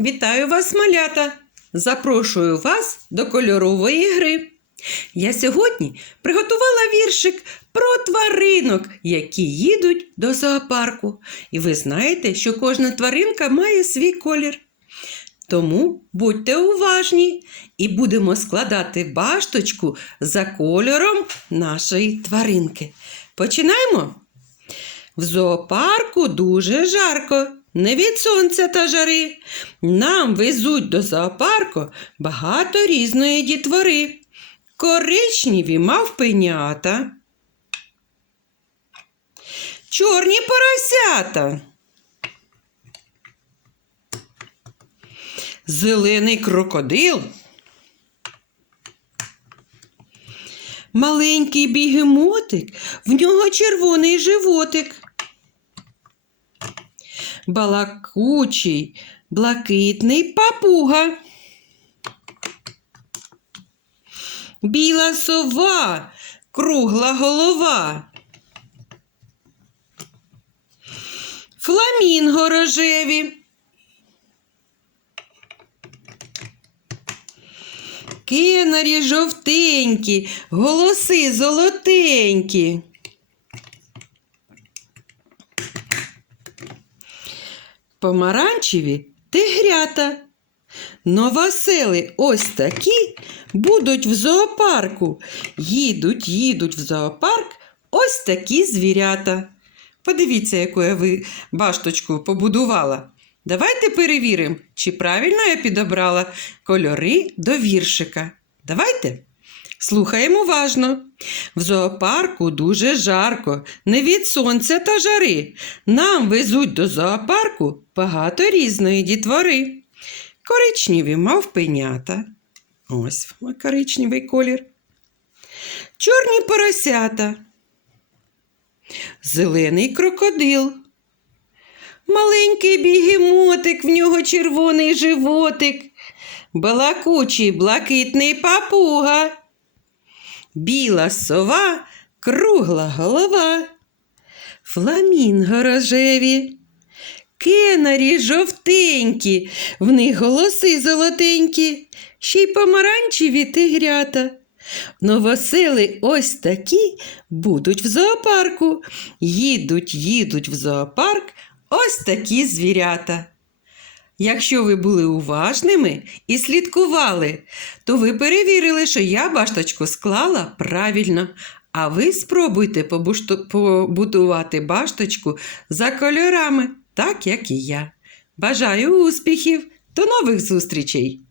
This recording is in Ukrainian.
Вітаю вас, малята! Запрошую вас до кольорової гри. Я сьогодні приготувала віршик про тваринок, які їдуть до зоопарку. І ви знаєте, що кожна тваринка має свій колір. Тому будьте уважні і будемо складати башточку за кольором нашої тваринки. Починаємо? В зоопарку дуже жарко, не від сонця та жари. Нам везуть до зоопарку багато різної дітвори. Коричневі мавпенята, чорні поросята, зелений крокодил, маленький бігемотик, в нього червоний животик балакучий, блакитний папуга. Біла сова, кругла голова. Фламінго рожеві. Кенарі жовтенькі, голоси золотенькі. Помаранчеві тигрята. Новосели ось такі будуть в зоопарку. Їдуть, їдуть в зоопарк ось такі звірята. Подивіться, яку я ви башточку побудувала. Давайте перевіримо, чи правильно я підобрала кольори до віршика. Давайте. Слухаємо уважно. В зоопарку дуже жарко, не від сонця та жари. Нам везуть до зоопарку багато різної дітвори. Коричневі мавпенята. Ось коричневий колір. Чорні поросята. Зелений крокодил. Маленький бігемотик, в нього червоний животик. Балакучий блакитний папуга. Біла сова, кругла голова, фламінго рожеві, кенарі жовтенькі, в них голоси золотенькі, ще й помаранчеві тигрята. Новосели ось такі будуть в зоопарку. Їдуть, їдуть в зоопарк ось такі звірята. Якщо ви були уважними і слідкували, то ви перевірили, що я башточку склала правильно. А ви спробуйте побудувати башточку за кольорами, так як і я. Бажаю успіхів! До нових зустрічей!